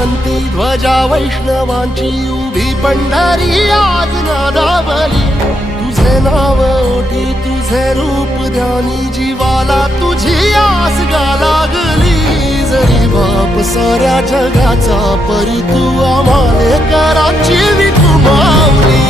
श्रीमंती ध्वजा वैष्णवांची उभी पंढरी आज नादावली। तुझे नाव ओठी तुझे रूप ध्यानी जीवाला तुझी आस गा लागली। जरी बाप साऱ्या जगाचा परी तू आम्हाले कराची विठू माऊली।